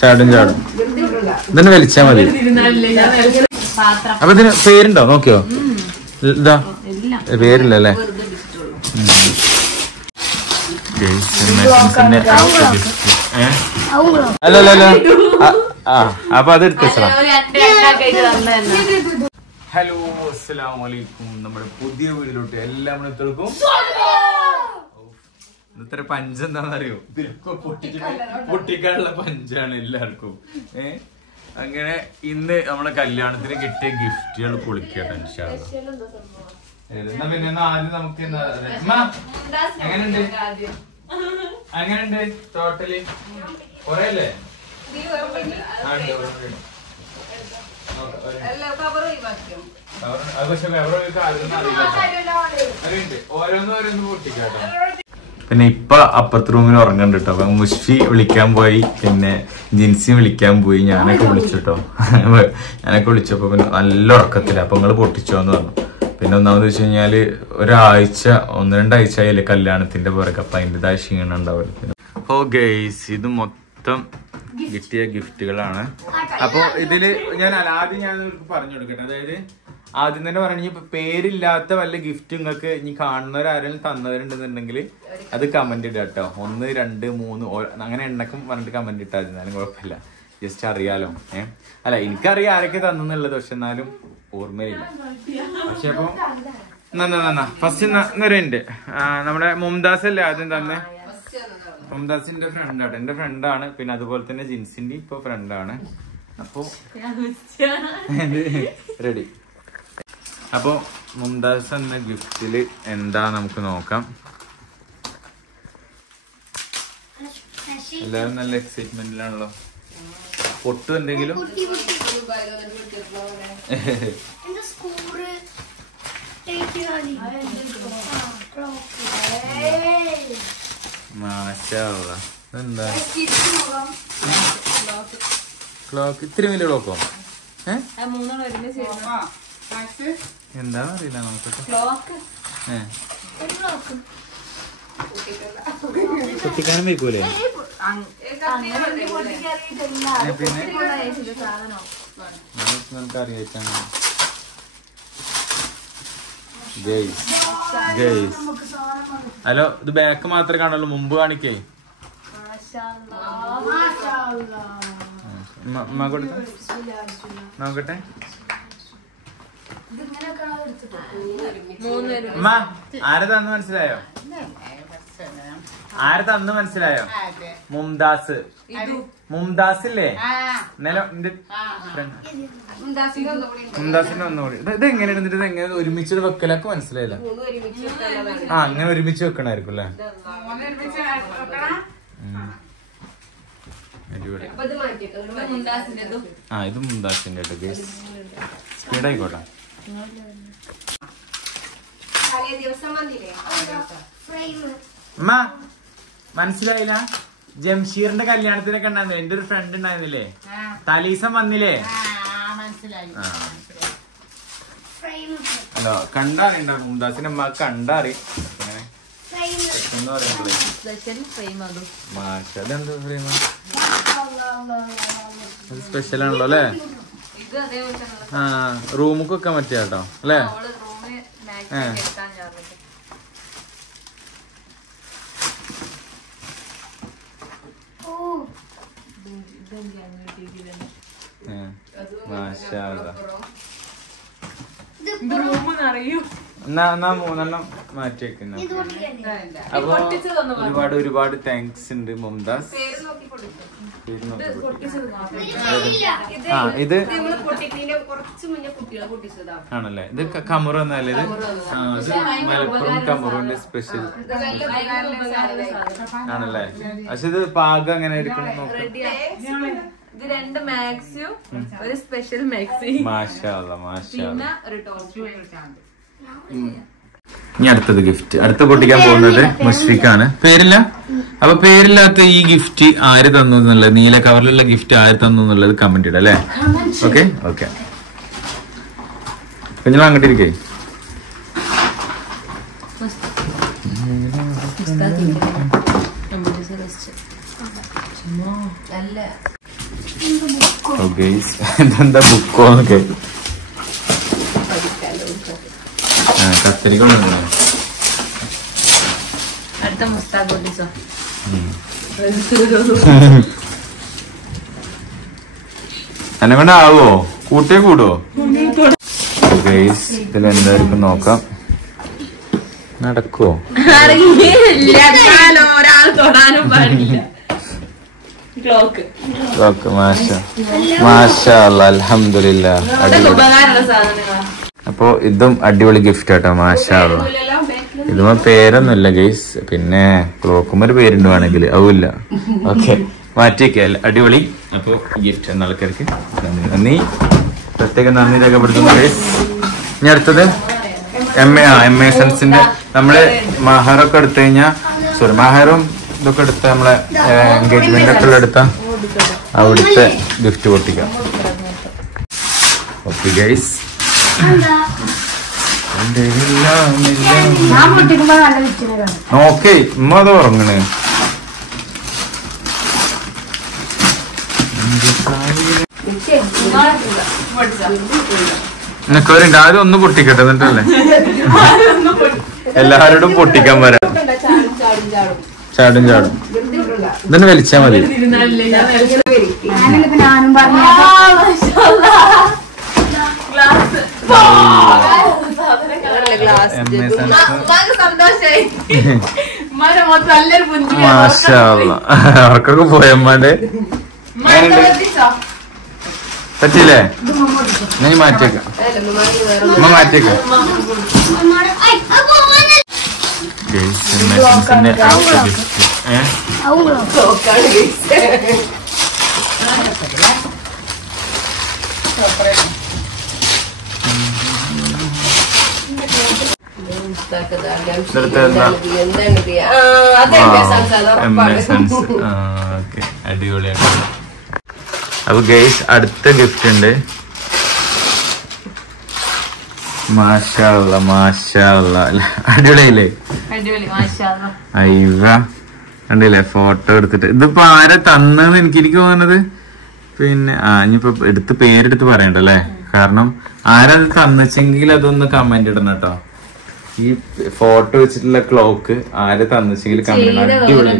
ചാടും ഇതന്നെ വലിച്ചാ മതി. അപ്പൊ ഇതിന് പേരുണ്ടോ നോക്കിയോ? ഇതാ പേരില്ലല്ലേ? അല്ലല്ലോ. അപ്പൊ അത് എടുത്ത. ഹലോ അസ്സലാമലൈക്കും. നമ്മുടെ പുതിയ വീട്ടിലോട്ട് എല്ലാം എടുത്തെടുക്കും. ഇന്നത്തെ പഞ്ച് എന്താണെന്നറിയോ? പൊട്ടിക്കാനുള്ള പഞ്ചാണ് എല്ലാവർക്കും. അങ്ങനെ ഇന്ന് നമ്മുടെ കല്യാണത്തിന് കിട്ടിയ ഗിഫ്റ്റുകൾ പൊളിക്കട്ടെ. എന്നാ പിന്നെ ആദ്യം നമുക്ക് എങ്ങനെയുണ്ട് ടോട്ടലി? കൊറേ അല്ലേ? ഓരോന്നോരോന്ന് പൊട്ടിക്കാട്ടോ. പിന്നെ ഇപ്പൊ അപ്പുറത്തെ റൂമിൽ ഉറങ്ങണ്ട കേട്ടോ. അപ്പൊ മുഷ്ഫി വിളിക്കാൻ പോയി, പിന്നെ ജിൻസി വിളിക്കാൻ പോയി, ഞാനൊക്കെ വിളിച്ചിട്ടോ. ഞാനൊക്കെ വിളിച്ചപ്പോ പിന്നെ നല്ല ഉറക്കത്തില്ല. അപ്പൊ നിങ്ങള് പൊട്ടിച്ചോന്ന് പറഞ്ഞു. പിന്നെ ഒന്നാമത് വെച്ച് കഴിഞ്ഞാല് ഒരാഴ്ച 1-2 ആഴ്ച ആയാലേ കല്യാണത്തിന്റെ പുറകെ. അപ്പൊ അതിൻ്റെതായ ക്ഷീണം ഉണ്ടാവില്ല. ഓ ഗൈസ്, ഇത് മൊത്തം കിട്ടിയ ഗിഫ്റ്റുകളാണ്. അപ്പൊ ഇതില് ഞാൻ ആദ്യം പറഞ്ഞു കൊടുക്കട്ടെ. അതായത് ആദ്യം തന്നെ പറഞ്ഞു, ഇപ്പൊ പേരില്ലാത്ത വല്ല ഗിഫ്റ്റ് നിങ്ങൾക്ക് ഇനി കാണുന്നവരാരെങ്കിലും തന്നവരുണ്ടെന്നുണ്ടെങ്കിൽ അത് കമന്റ് ഇടുക കേട്ടോ. 1, 2, 3 അങ്ങനെ എണ്ണക്കും പറഞ്ഞിട്ട് കമന്റ് ഇട്ടാൽ എന്നാലും കുഴപ്പമില്ല. ജസ്റ്റ് അറിയാലോ. അല്ല, എനിക്കറിയാം ആരൊക്കെ തന്നുള്ളത്, പക്ഷെ എന്നാലും ഓർമ്മയില്ല. പക്ഷെ അപ്പൊ ഫസ്റ്റ് ഉണ്ട് നമ്മുടെ മുംതാസ് അല്ലേ ആദ്യം തന്നെ. മുംതാസിന്റെ ഫ്രണ്ടാണ്, എന്റെ ഫ്രണ്ടാണ്. പിന്നെ അതുപോലെ തന്നെ ജിൻസിന്റെ ഇപ്പൊ ഫ്രണ്ടാണ്. അപ്പൊ റെഡി. അപ്പൊ മുംതാസ് എന്ന ഗിഫ്റ്റില് എന്താ നമുക്ക് നോക്കാം. എല്ലാവരും നല്ല എക്സൈറ്റ്മെന്റിലാണല്ലോ. പൊട്ടു എന്തെങ്കിലും? മാഷാഅല്ലാഹ്. എന്താ ക്ലോക്ക്? ഇത്തിരി വലിയ ക്ലോക്കോ? എന്താന്നറിയില്ല. നോക്കട്ടെ. പൊട്ടിക്കാനും വയ്ക്കൂലേ? പിന്നെ നമുക്ക് അറിയാം. ഹലോ, ഇത് ബാക്ക് മാത്രമേ കാണുള്ളൂ, മുമ്പ് കാണിക്കേ. നോക്കട്ടെ. ആരെ തന്നു മനസ്സിലായോ? മുംതാസ്. മുംതാസ് ഇല്ലേ? മുംതാസിന്റെ ഒന്നുകൂടി. ഇത് എങ്ങനെ ഇരുന്നിട്ട് ഇത് എങ്ങനെ ഒരുമിച്ച് വെക്കലൊക്കെ മനസ്സിലായില്ല. അങ്ങനെ ഒരുമിച്ച് വെക്കണായിരിക്കും അല്ലേ? ഇത് മുംതാസിന്റെ കേട്ടോ. സ്പീഡ് ആയിക്കോട്ടെ. മനസ്സിലായില്ല? ജംഷീറിന്റെ കല്യാണത്തിനൊക്കെ ഉണ്ടായിരുന്നില്ലേ, എന്റെ ഒരു ഫ്രണ്ട് ഉണ്ടായിരുന്നില്ലേ, തലീസം വന്നില്ലേ? ഹലോ, കണ്ടറിയണ്ട മുംതാസിന്റെ അമ്മ കണ്ടറി. അതെന്താ ഫ്രെയിം? അത് സ്പെഷ്യൽ ആണല്ലോ അല്ലേ? റൂമൊക്കെ വെക്കാൻ പറ്റിയ കേട്ടോ അല്ലേ? മൂന്നെണ്ണം മാറ്റി വെക്കുന്ന. അപ്പൊ ഒരുപാട് താങ്ക്സ് ഉണ്ട് മുംതാസ്. ഇത് ആണല്ലേ? ഇത് കമറ എന്നല്ലേ? ഇത് മലപ്പുറം കമറുന്റെ സ്പെഷ്യൽ ആണല്ലേ? പക്ഷെ ഇത് പാകം എങ്ങനെ ആയിരിക്കും? ഇത് 2 മാക്സിയും ഒരു സ്പെഷ്യൽ മാക്സി. മാഷാഅല്ലാഹ് മാഷാഅല്ലാഹ്. ഒരു ടോർച്ച്. ഇനി അടുത്തത് ഗിഫ്റ്റ്. അടുത്ത പൊട്ടിക്കാൻ പോകുന്നത് മുഷ്ഫിക്കാണ്. പേരില്ല. അപ്പൊ പേരില്ലാത്ത ഈ ഗിഫ്റ്റ് ആര് തന്നു എന്നുള്ളത്, നീല കവറിലുള്ള ഗിഫ്റ്റ് ആര് തന്നു എന്നുള്ളത് കമന്റ് ഇടാം അല്ലേ? ഓക്കെ. കുഞ്ഞു അങ്ങോട്ടിരിക്കേ. ഇതെന്താ ബുക്കോ ഒക്കെ കത്തിരിക്കൊണ്ടോ അടുത്ത മുസ്താഖ് പൊട്ടിച്ചോ. എന്നെ കൊണ്ട് ആവോ? കൂട്ടേ കൂടുവോ? ഇതിലെന്തായിരിക്കും നോക്കാം. നടക്കുവോ? ഒരാൾ തൊടാനും പാടില്ല. ക്ലോക്ക് മാഷാ അല്ലാ അൽഹംദുലില്ലാ. അപ്പൊ ഇതും അടിപൊളി ഗിഫ്റ്റ് ആട്ടോ. മാഷാ അല്ലാ. ഇതുമ്പോ പേരൊന്നുമില്ല ഗൈസ്. പിന്നെ ക്ലോക്കുമ്പോ ഒരു പേരുണ്ട് വേണമെങ്കിൽ അതുമില്ല. ഓക്കെ മാറ്റിയൊക്കെയല്ല അടിപൊളി. അപ്പൊ ഗിഫ്റ്റ് എന്ന ആൾക്കാർക്ക് നന്ദി, പ്രത്യേകം നന്ദി രേഖപ്പെടുത്തുന്നു ഗൈസ്. ഇനി അടുത്തത് എം എ സെൻസിന്റെ നമ്മള് മഹറൊക്കെ എടുത്തു കഴിഞ്ഞാ മഹറും ഇതൊക്കെ എടുത്ത നമ്മളെ എൻഗേജ്മെന്റ് ഒക്കെ എടുത്ത അവിടുത്തെ ഗിഫ്റ്റ് പൊട്ടിക്കാം. Okay guys. ഓക്കെ ഉമ്മ അത് ഉറങ്ങണേ. നിനക്കൊരുണ്ട് ആദ്യം ഒന്ന് പൊട്ടിക്കട്ടെ എന്നിട്ടല്ലേ എല്ലാരോടും പൊട്ടിക്കാൻ വരാം. ചാടും ഇതന്നെ വലിച്ചാ മതി. അവർക്കൊക്കെ പോയമ്മാന്റെ പറ്റില്ലേ? നീ മാറ്റിയേക്കാം. ഉമ്മ മാറ്റിയേക്കാം. അടിപൊളിയാണ്. അപ്പൊ ഗൈസ് അടുത്ത ഗിഫ്റ്റ് ഉണ്ട്. മാഷാ അല്ലാ മാഷാ അല്ലാ. അടിപൊളിയല്ലേ? അയ്യ കണ്ടില്ലേ ഫോട്ടോ എടുത്തിട്ട്. ഇതിപ്പോ ആരാ തന്നെന്ന് എനിക്ക് തോന്നുന്നത്. പിന്നെ ഇനിയിപ്പോ പേരെടുത്ത് പറയണ്ടല്ലേ, കാരണം ആരാ തന്നെച്ചെങ്കിൽ അതൊന്ന് കമന്റ് ഇടണം കേട്ടോ. ഈ ഫോട്ടോ വെച്ചിട്ടുള്ള ക്ലോക്ക് ആര് തന്നെച്ചെങ്കിൽ കമന്റ്. അടിപൊളി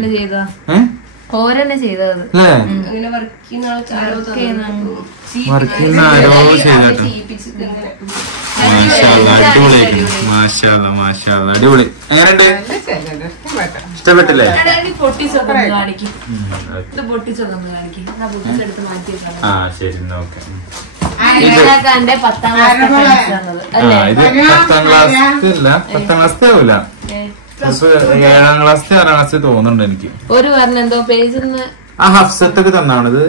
ഓരെന്നെ ചെയ്തത് വർക്കിന്ന് ആരോ ചെയ്തോ. അടിപൊളി. എങ്ങനെയുണ്ട്? ഇഷ്ടപ്പെട്ടില്ലേ? ആ ശരി ഓക്കെ. ഇത് 10ാം ക്ലാസ്സില്ല, 10ാം ക്ലാസ്സിൽ ആവൂല, 7ാം ക്ലാസ്സിൽ 6ാം ക്ലാസ്സിൽ തോന്നുന്നുണ്ട് എനിക്ക്. ഒരു പറഞ്ഞ എന്തോ പേജ് ഹഫ്സത്തൊക്കെ തന്നാണിത്.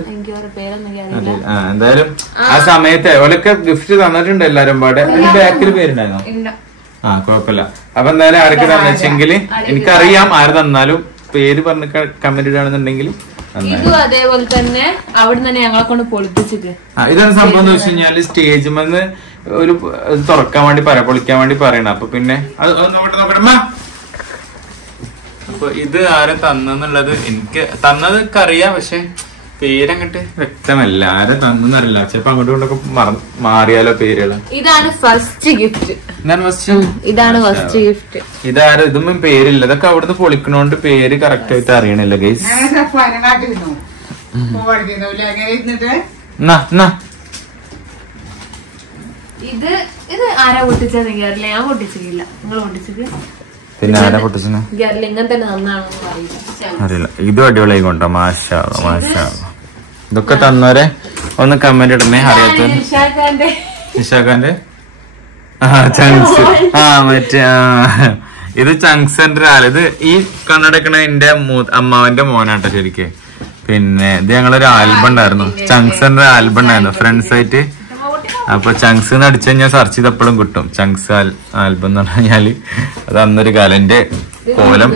എന്തായാലും ആ സമയത്ത് ഓലൊക്കെ ഗിഫ്റ്റ് തന്നിട്ടുണ്ട് എല്ലാരും പാടെ. അതിന്റെ ബാക്കിൽ പേരുണ്ടായിരുന്നോ? കുഴപ്പമില്ല. അപ്പൊ എന്തായാലും ആരൊക്കെ തന്നെച്ചെങ്കിൽ എനിക്കറിയാം ആര് തന്നാലും പേര് പറഞ്ഞ് കമന്റ് ഇടാണെന്നുണ്ടെങ്കിൽ. ഇതും അതേപോലെ തന്നെ അവിടെ തന്നെ ഞങ്ങളെ കൊണ്ട് പൊളിപ്പിച്ചിട്ട്. ഇതാണ് സംഭവം എന്ന് വെച്ച് കഴിഞ്ഞാല് സ്റ്റേജ് വന്ന് ഒരു തുറക്കാൻ വേണ്ടി പൊളിക്കാൻ വേണ്ടി പറയണം. അപ്പൊ പിന്നെ അത് നോക്കട്ടെ. അപ്പൊ ഇത് ആരെ തന്നെന്നുള്ളത് എനിക്ക് തന്നതൊക്കെ അറിയാം, പക്ഷെ പേരങ്ങട്ട് വ്യക്തമല്ല. ആരെ തന്നറിയില്ല. ചിലപ്പോ അങ്ങോട്ടും ഇങ്ങോട്ടൊക്കെ മാറിയാലോ പേരുകള്. ഇതാണ് ഫസ്റ്റ് ഗിഫ്റ്റ്. ഇതാണ് ഫസ്റ്റ് ഗിഫ്റ്റ്. ഇതാരും ഇതൊന്നും പേരില്ല. ഇതൊക്കെ അവിടുന്ന് പൊളിക്കണോണ്ട് പേര് കറക്റ്റ് ആയിട്ട് അറിയണില്ല ഗൈസ്. ഇത് ആരാ പൊട്ടിച്ചത്? ഞാൻ പൊട്ടിച്ചില്ല. നിങ്ങൾ പൊട്ടിച്ചത്? പിന്നെ ആരാ പൊട്ടിച്ചു? ഇങ്ങനെ നന്നാണെന്ന് അറിയില്ല. ഇതും അടിപൊളിയായി കൊണ്ടോ. മാഷാ മാഷാ. ഇതൊക്കെ തന്നവരെ ഒന്ന് കമന്റ് ഇടണേ. അറിയാത്ത നിഷാഖാന്റെ ചങ്സ്. മറ്റേ ഇത് ചങ്സന്റെ ആള്. ഇത് ഈ കണ്ണടക്കണ എന്റെ അമ്മാവന്റെ മോനാട്ടോ ശരിക്ക്. പിന്നെ ഇത് ഞങ്ങളൊരു ആൽബം ഉണ്ടായിരുന്നു, ചങ്സന്റെ ആൽബം ഉണ്ടായിരുന്നു ഫ്രണ്ട്സ് ആയിട്ട്. അപ്പൊ ചങ്സ് എന്ന് അടിച്ചു കഴിഞ്ഞാൽ സെർച്ച് ചെയ്തപ്പോഴും കിട്ടും ചങ്സ് ആൽബം എന്ന് പറഞ്ഞാല്. അത് അന്നൊരു കാലം എന്റെ കോലം.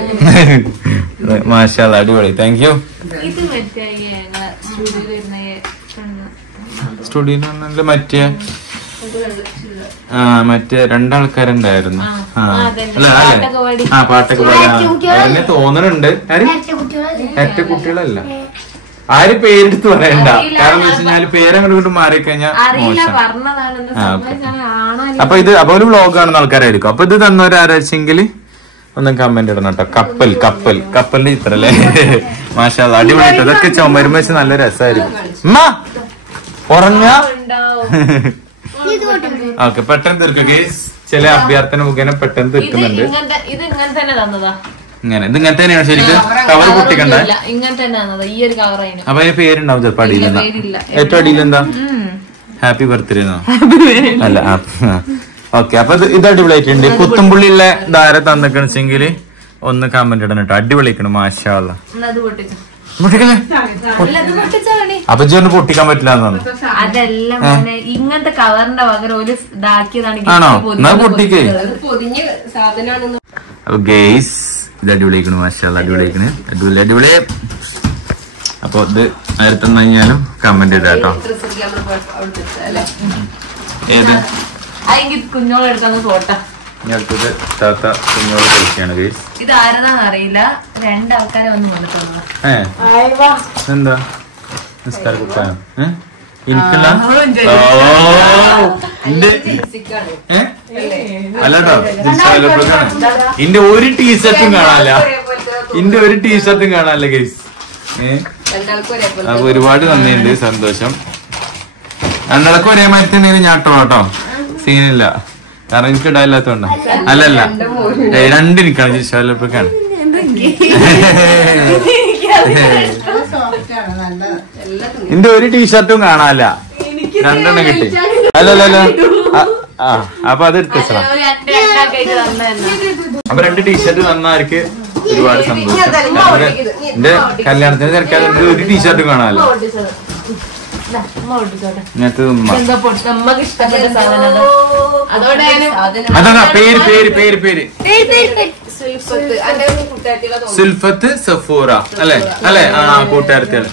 മാഷാ അടിപൊളി. Thank you. സ്റ്റുഡിയോ മറ്റേ രണ്ടാൾക്കാരുണ്ടായിരുന്നു. പാട്ടൊക്കെ പാടാൻ തോന്നുന്നുണ്ട്. എന്റെ കുട്ടികളല്ല, ആര് പേരെടുത്ത് പറയണ്ട. കാരണം എന്താ വെച്ചാൽ പേരങ്ങോട്ട് മാറിക്കഴിഞ്ഞാൽ അപ്പൊ ഇത് അപ്പൊ ഒരു വ്ളോഗാണെന്ന് ആൾക്കാരായിരിക്കും. അപ്പൊ ഇത് തന്നവരാരെങ്കിൽ ഒന്ന് കമന്റ് ഇടണം കേട്ടോ. കപ്പലിന്റെ ചിത്രല്ലേ? മാഷാ അല്ലാഹ് അടിപൊളിയായിട്ട്. അതൊക്കെ ചുമരുമ്പ വെച്ച് നല്ല രസമായിരിക്കും. ഉറങ്ങ ഓക്കെ. പെട്ടെന്ന് തീർക്കുക ഗൈസ്. ചില അഭ്യർത്ഥന മുഖേന പെട്ടെന്ന് തീർക്കുന്നുണ്ട്. ഇങ്ങനെ ഇത് ഇങ്ങനത്തെ തന്നെയാണ് ശരിക്കും. കവർ പൊട്ടിക്കണ്ട. അപ്പൊ അതിന് പേരുണ്ടാവും ചിലപ്പോ അടിയിലെന്താ? ഏറ്റവും അടിയിലെന്താ? ഹാപ്പി ബർത്ത്ഡേ എന്നോ? അല്ല. ഓക്കെ. അപ്പൊ ഇത് അടിപൊളിയായിട്ടുണ്ട്. കുത്തുംപുള്ളിയുള്ള ധാര തന്നിക്കണെച്ചെങ്കിൽ ഒന്ന് കമന്റ് ഇടണം കേട്ടോ. അടിപൊളിക്കണം. മാഷാ അല്ലാഹ്. അപ്പൊ ഇതൊന്നും പൊട്ടിക്കാൻ പറ്റില്ല എന്നാണ്. അതെല്ലാം ഇങ്ങനത്തെ കവറിന്റെ പകരം ഒരു ഇതാക്കിയതാണ്. ആണോ? എന്നാ പൊട്ടിക്കേ. അപ്പൊ ഗെയ്സ് ഇത് അടിപൊളിയാക്കണു. മാഷാ അല്ലാഹ് അടിപൊളിയാക്കണ്. അടിപൊളി. അപ്പൊ ഇത് നേരത്തെ കഴിഞ്ഞാലും കമന്റ് ഇടാം കേട്ടോ. ഏത് കുഞ്ഞോളെടുക്കുന്ന ഫോട്ടോ അടുത്തത് താത്ത കുഞ്ഞോള് കളിക്കാണ് ഗെയ്സ്. ഇത് ആരതാന്ന് അറിയില്ല. രണ്ടാൾക്കാരെ വന്ന് വന്നിട്ടുണ്ട്. എന്താ നിസ്കാര കുപ്പായം എനിക്കല്ല. അല്ലട്ടോ ഇന്റെ ഒരു ടീഷർട്ടും കാണാല്ല ഗെയ്സ്. അപ്പൊ ഒരുപാട് നന്ദിയുണ്ട്. സന്തോഷം. രണ്ടാൾക്കും ഒരേ മാതിരി തന്നെയാണ് ഞാട്ടോ കേട്ടോ. സീനില്ല. കാരണം എനിക്ക് ഇടാനില്ലാത്തോണ്ട. അല്ലല്ല രണ്ടിനിക്കാണ് ജിഷാലപ്പൊക്കാണ്. എന്റെ ഒരു ടീഷർട്ടും കാണാല്ല. രണ്ടെണ്ണം കിട്ടി. അല്ലല്ല. അപ്പൊ അത് എടുത്തണം. അപ്പൊ 2 ടീഷർട്ട് തന്നവർക്ക് ഒരുപാട് സന്തോഷം. എന്റെ കല്യാണത്തിന് തിരക്കാതെ ഒരു ടീഷർട്ടും കാണാല്ലോ. അതാ പേര് സുൽഫത്ത് സഫൂറ അല്ലെ? ആ കൂട്ടുകാരത്തിയാണ്.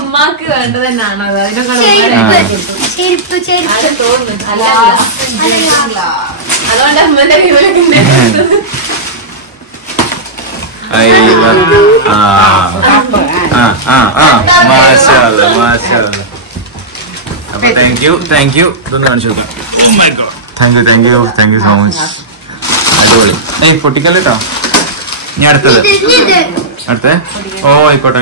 ഉമ്മാക്ക് വേണ്ടത് തന്നെയാണോ? അതുകൊണ്ട് അമ്മന്റെ അപ്പൊ താങ്ക് യു. ഇതൊന്ന് കാണിച്ചു കൊടുക്കാം. Thank you so much. അടിപൊളി. പൊട്ടിക്കല്ലോ കേട്ടോ. ഇനി അടുത്തത് ഓ ആയിക്കോട്ടെ.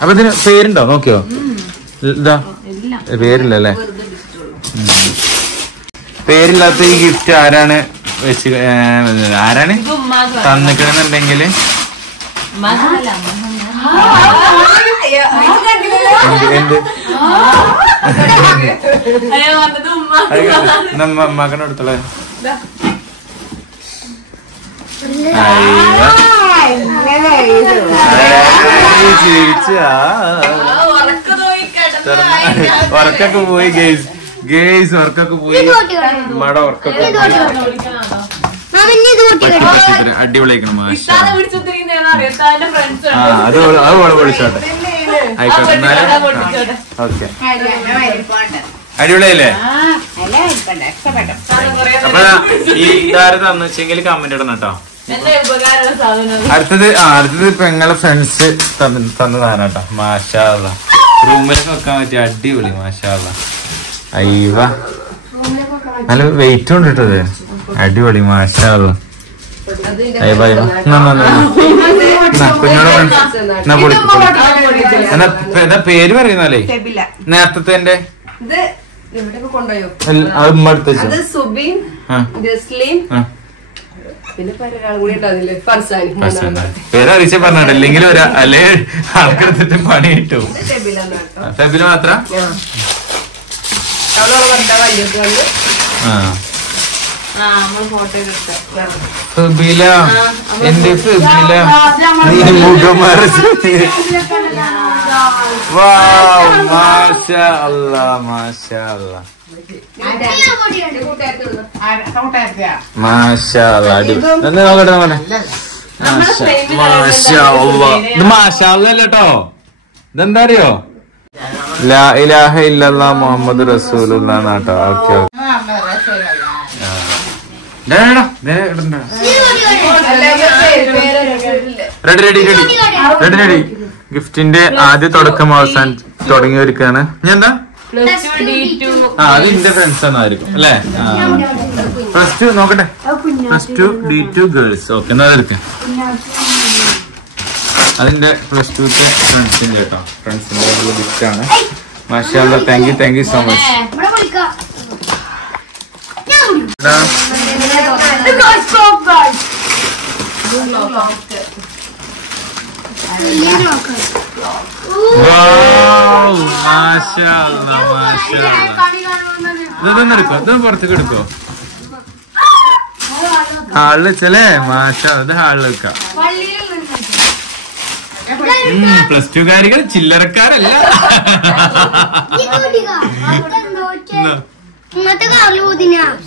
അപ്പൊ ഇതിന് പേരുണ്ടോ? നോക്കിയോ? ഇതാ പേരില്ലല്ലേ? പേരില്ലാത്ത ഈ ഗിഫ്റ്റ് ആരാണ് തന്നിക്കണെന്നുണ്ടെങ്കിൽ മകനെ എടുത്തളേ. ഉറക്കൊക്കെ പോയി ഗേസ് ഉറക്കൊക്കെ പോയി. മട ഉറക്കൊക്കെ അടിപൊളിയാക്കണം. അത് വിളിച്ചോട്ടെ. ആയിക്കോട്ടെ. ഓക്കെ അടിപൊളിയല്ലേ? അപ്പൊ ഈ ഇതാരും തന്നു വെച്ചെങ്കിൽ കമന്റ് ഇടണം കേട്ടോ. അടുത്തത് പെങ്ങളെ ഫ്രണ്ട്സ് തന്നതാണ് കേട്ടോ. മാഷാ അല്ലാഹ്. റൂമിലൊക്കെ വെക്കാൻ പറ്റിയ അടിപൊളി. മാഷാ അല്ലാഹ്. അയ്യവ നല്ല വെയിറ്റ് ഉണ്ട് കേട്ടത്. അടിപൊളി. മാഷാ അല്ലാഹ്. എന്നാ പേര് പറയുന്നല്ലേ നേരത്തെ പേരറിയിച്ച പറഞ്ഞിട്ട് അല്ലെങ്കിൽ അല്ലേ ആൾക്കെടുത്തിട്ട് പണി കിട്ടും. ഫെബില മാത്ര. ഫെബില എന്റെ ഫെബില നീ മുഖം മറിച്ച്. മാഷാ അല്ലാഹ് മാഷാ അല്ലാഹ് മാഷാ അല്ലാഹ്. നോക്കട്ടെ മാഷാ അല്ലാഹ്. ഇത് മാഷാ അല്ലാഹ് അല്ലട്ടോ. ഇതെന്താ അറിയോ? ലാ ഇലാഹ ഇല്ലല്ലാഹ് മുഹമ്മദ് റസൂലുള്ളാഹ് നാട്ടോ. Okay ready ready ready ready ready. ഗിഫ്റ്റിന്റെ ആദ്യ തുടക്കം അവസാനം തുടങ്ങിയവർക്കാണ്. ഞാൻ എന്താ അത് എന്റെ ഫ്രണ്ട്സ് ആയിരിക്കും അല്ലേ? +2 നോക്കട്ടെ. +2 D2 ഗേൾസ്. ഓക്കെ, എന്നാ അതെടുക്കാം. അതിന്റെ +2ത്തെ ഫ്രണ്ട്സിന്റെ കേട്ടോ, ഫ്രണ്ട്സിന്റെ ഗിഫ്റ്റ് ആണ്. മാഷാ അല്ലാഹ്, താങ്ക് യു സോ മച്ച്. ഇതൊന്നും എടുക്കോ, ഇതൊന്നും പുറത്തേക്ക് എടുക്കോ. ഹാളിൽ വെച്ചല്ലേ? മാഷാ, ഇത് ഹാളിൽ വെക്കാം. +2 കാരികൾ ചില്ലറക്കാരല്ല.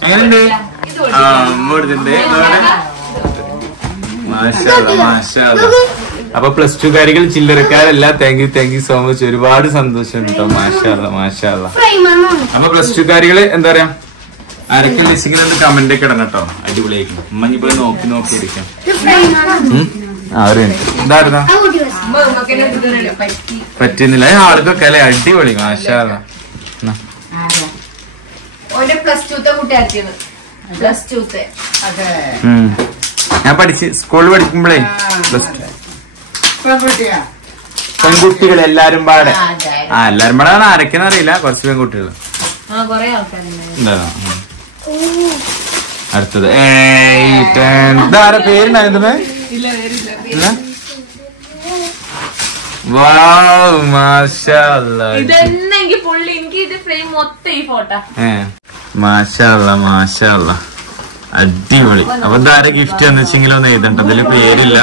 എങ്ങനെയുണ്ട്? അപ്പൊ +2 കാരികൾ ചില്ലറക്കാരല്ല. Thank you so much. ഒരുപാട് സന്തോഷം കേട്ടോ. മാഷാ അല്ലാഹ്. അപ്പൊ +2 കാരികള് എന്താ പറയാ, ആരൊക്കെ വിളിച്ചെങ്കിലും ഒന്ന് കമന്റ് ഒക്കെ ഇടണം കേട്ടോ. അടിപൊളിയായിരിക്കും. ഉമ്മഞ്ഞി പോയി നോക്കി ഇരിക്കാം. എന്തായിരുന്നാ പറ്റുന്നില്ല ആൾക്കൊക്കെ അല്ലെ? അടിപൊളി. മാഷാ അല്ലാഹ്. ഞാൻ സ്കൂളിൽ പഠിക്കുമ്പോഴേ പെൺകുട്ടികൾ എല്ലാരും പാടെ എല്ലാരും പാടെ ആരൊക്കെയെന്ന് അറിയില്ല. കുറച്ച് പെൺകുട്ടികൾ. അടുത്തത് എന്താ പേരുണ്ടായിരുന്നത്? മാഷാ അല്ലാഹ്. അടിപൊളി. അപ്പൊ ഇതാരെ ഗിഫ്റ്റ് എന്ന് വെച്ചെങ്കിലും ഒന്ന് എഴുതണ്ട. ഇതില് പേരില്ല.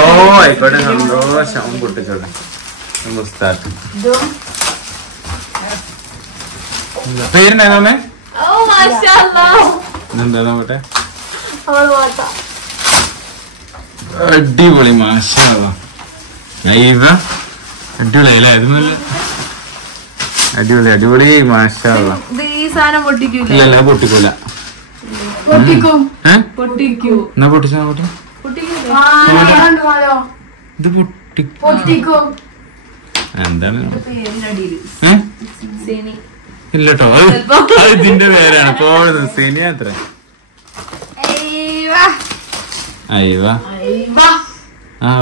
ഓ ആയിക്കോട്ടെ, സന്തോഷം. പൊട്ടിച്ചോട്ടെ. പേരുണ്ടായിരുന്നേ? എന്താ നോക്കട്ടെ. അടിപൊളി. മാഷാ അല്ലാഹ്. അടിപൊളി അല്ലേ? അടിപൊളി. മാഷാ അല്ലാഹ്. ഇല്ല പൊട്ടിക്കൂല. എന്നാ പൊട്ടിച്ചാ പൊട്ടി. ഇത് പൊട്ടിക്കോ. എന്താണ്? ഇല്ലട്ടോ, അത് ഇതിന്റെ പേരാണ്. പോയത് സെനി അത്ര.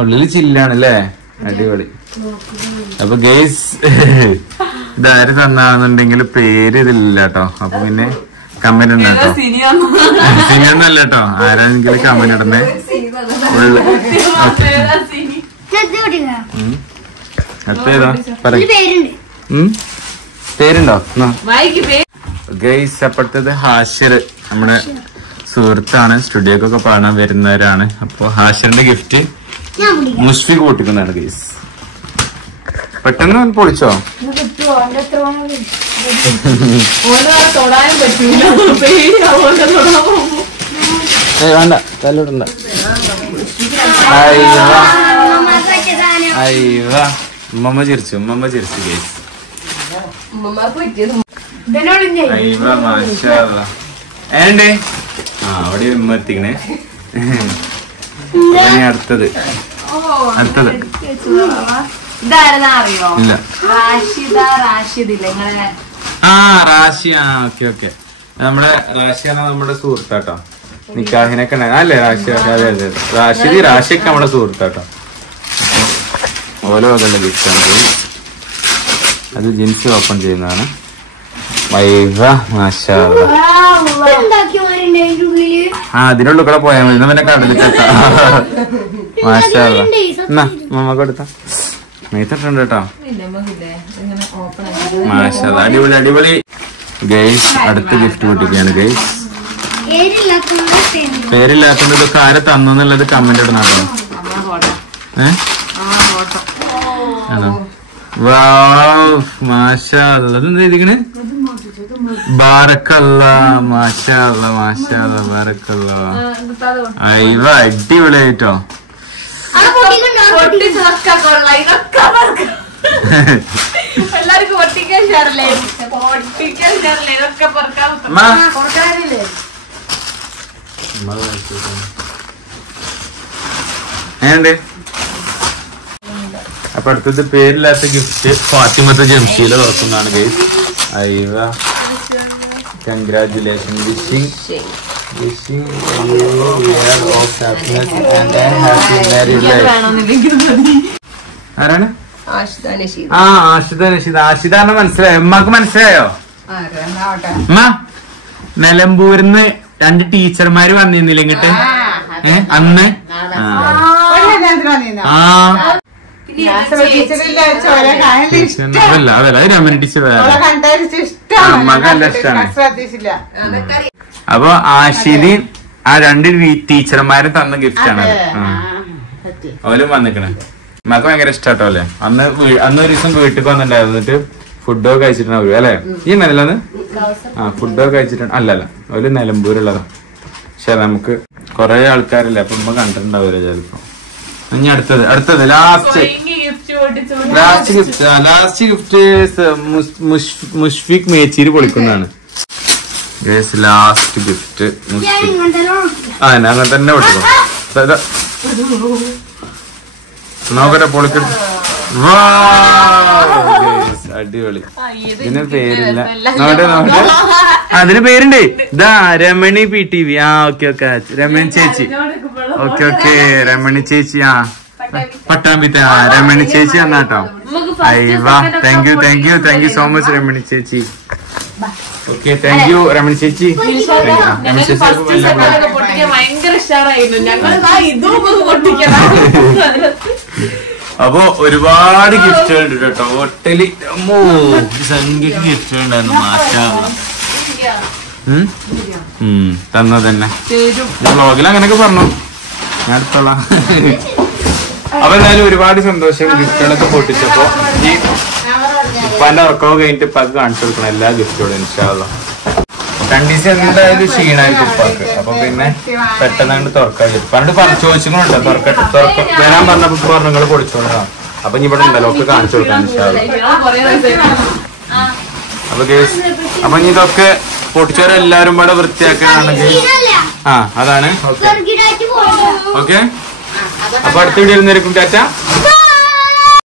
ഉള്ളില് ചില്ലാണല്ലേ? അടിപൊളി. അപ്പൊ ഗേസ് ഇതാര് തന്നാണെന്നുണ്ടെങ്കിൽ പേര് ഇതില്ല കേട്ടോ. അപ്പൊ പിന്നെ കമന്റ് ഉണ്ട് കേട്ടോ. സിനിയൊന്നല്ല കേട്ടോ. ആരാണെങ്കിലും കമന്റ് ഇടണേ. അടുത്തേതാ പേരുണ്ടോ? ഗേസ് അപ്പുറത്തത് ഹാഷിർ, നമ്മുടെ സുഹൃത്താണ്. സ്റ്റുഡിയോക്കൊക്കെ പാടാൻ വരുന്നവരാണ്. അപ്പൊ ഹാഷിറിന്റെ ഗിഫ്റ്റ് മുഷ്ഫിക്ക് പൊട്ടിക്കുന്നതാണ് ഗേസ്. പെട്ടെന്ന് പൊളിച്ചോ? വേണ്ട, തല്ലിടണ്ട. ഉമ്മ ചിരിച്ചു ഗേസ്. ഏണ്ടേ അവിടെ ഉമ്മ എത്തിക്കണേ. അടുത്തത് ഇല്ല. റാഷി. ഓക്കെ. നമ്മുടെ റാഷിയ നമ്മുടെ സുഹൃത്താട്ടോ. നിക്കാഹിനൊക്കെ അല്ലേ റാഷി? അതെ. റാഷിയൊക്കെ നമ്മുടെ സുഹൃത്താട്ടോ. ഓരോ വകകളുടെ ഗിഫ്റ്റാണ്. അത് ജിൻസി ഓപ്പൺ ചെയ്യുന്നതാണ്. മാഷാ അല്ലാഹ്. അതിനുള്ളിൽ കൂടെ പോയാൽ മതി. പിന്നെ കടലിച്ചെത്താ. മാഷാ അല്ലാഹ്. എന്നാ മമ്മ കൊടുത്ത നെയ്ത്തിട്ടുണ്ട് കേട്ടോ. മാഷാ അല്ലാഹ്. അടിപൊളി. ഗൈസ് അടുത്ത ഗിഫ്റ്റ് പൊട്ടിക്കുകയാണ് ഗൈസ്. പേരില്ലാത്തത് ഇതൊക്കെ ആരെ തന്നുള്ളത് കമന്റ് ഇടണം കേട്ടോ. മാഷാ അല്ലാഹ്. ഇതെന്താ എഴുതിക്കണേ? ബാറക്കല്ലാഹ്. മാഷാ അല്ലാഹ്. ബാറക്കല്ലാഹ്. അടിപൊളിയായിട്ടോ. എല്ലാവർക്കും ഒട്ടിക്കാൻ ഷെയറല്ലേ ഇതൊക്കെ പുറക്കാനില്ലേ. ഏണ്ട് അപ്പൊ അടുത്തത് പേരില്ലാത്ത ഗിഫ്റ്റ് ഫാത്തിമത്തെ ജംഷീല തുറക്കുന്നതാണ് ഗൈസ്. അയ്യ കൺഗ്രാറ്റുലേഷൻ. വിഷിംഗ് ആരാണ്? ആ ആഷിത നഷീദ്. ആഷിദാന്ന് മനസ്സിലായോ? ഉമ്മാക്ക് മനസ്സിലായോ? ഉമ്മ നിലമ്പൂരിന്ന് 2 ടീച്ചർമാര് വന്നിരുന്നില്ല ഇങ്ങോട്ട് അന്ന്? അതല്ല അത് രമണി ടീച്ചർ അമ്മക്ക് നല്ല ഇഷ്ടമാണ്. അപ്പൊ ആഷിദി ആ 2 ടീച്ചർമാരും തന്ന ഗിഫ്റ്റ് ആണ്. അവരും വന്നിക്കണേ. ഉമ്മക്ക് ഭയങ്കര ഇഷ്ടാട്ടോ അല്ലേ. അന്ന് ഒരു ദിവസം വീട്ടിൽ വന്നിട്ടുണ്ടായിരുന്നു. എന്നിട്ട് ഫുഡൊക്കെ കഴിച്ചിട്ടുണ്ടാവും അല്ലെ? ഈ നല്ലത് ഫുഡൊക്കെ കഴിച്ചിട്ടുണ്ട്. അല്ലല്ല അവര് നിലമ്പൂരുള്ളതാ. പക്ഷെ നമുക്ക് കൊറേ ആൾക്കാരില്ലേ അപ്പൊ ഉമ്മ കണ്ടിട്ടുണ്ടാവില്ല ചിലപ്പോ. ഇനി അടുത്തത് last gift Mushfiq മേച്ചീര് പൊളിക്കുന്നതാണ്. Last gift അങ്ങനെ തന്നെ പൊട്ടിക്കും. നോക്കട്ടെ പൊളിക്കട്ടെ. അടിപൊളി. ഇതിന് പേരില്ല. നോക്കട്ടെ അതിന് പേരുണ്ട്. ഇതാ രമണി PTV. ഓക്കെ രമണി ചേച്ചി. ഓക്കെ രമണി ചേച്ചി. പട്ടാമ്പിത്തെ രമണി ചേച്ചി എന്നാട്ടോ. അയ്യവാ thank you so much Ramani ചേച്ചി. ഓക്കെ താങ്ക് യു രമണി ചേച്ചി. അപ്പൊ ഒരുപാട് ഗിഫ്റ്റുകൾ ഉണ്ട് കേട്ടോ. ഹോട്ടല് സംഖ്യക്ക് ഗിഫ്റ്റുകൾ ഉണ്ടായിരുന്നു. മാറ്റാ തന്നതന്നെ വ്ളോഗിൽ അങ്ങനെയൊക്കെ പറഞ്ഞു. ഞാൻ അടുത്തോളാം. അപ്പൊ എന്തായാലും ഒരുപാട് സന്തോഷം. ഗിഫ്റ്റുകളൊക്കെ പൊട്ടിച്ചപ്പോ ഈ ഉപ്പാന്റെ ഉറക്കമൊക്കെ കഴിഞ്ഞിട്ട് ഇപ്പൊക്കെ കാണിച്ചു കൊടുക്കണം എല്ലാ ഗിഫ്റ്റുകളും. ഇൻഷാ അല്ലാഹ് 2 ദിവസം എന്തായാലും ക്ഷീണായിരിക്കും ഉപ്പാക്ക്. അപ്പൊ പിന്നെ പെട്ടെന്ന് തുറക്കാൻ പറഞ്ഞിട്ട് ചോദിച്ചിട്ടുണ്ടോ വരാൻ പറഞ്ഞപ്പോ പറഞ്ഞു നിങ്ങൾ പൊളിച്ചോണ്ടാ. അപ്പൊ ഇവിടെ ഉണ്ടല്ലോ ഒക്കെ കാണിച്ചു കൊടുക്കാൻ ഇൻഷാ അല്ലാഹ്. അപ്പൊ ഇനി ഇതൊക്കെ പൊട്ടിച്ചവരെല്ലാരും കൂടെ വൃത്തിയാക്കാനാണെങ്കിൽ അതാണ് ഓക്കെ. അപ്പൊ അടുത്ത വീഡിയോ ടാറ്റ.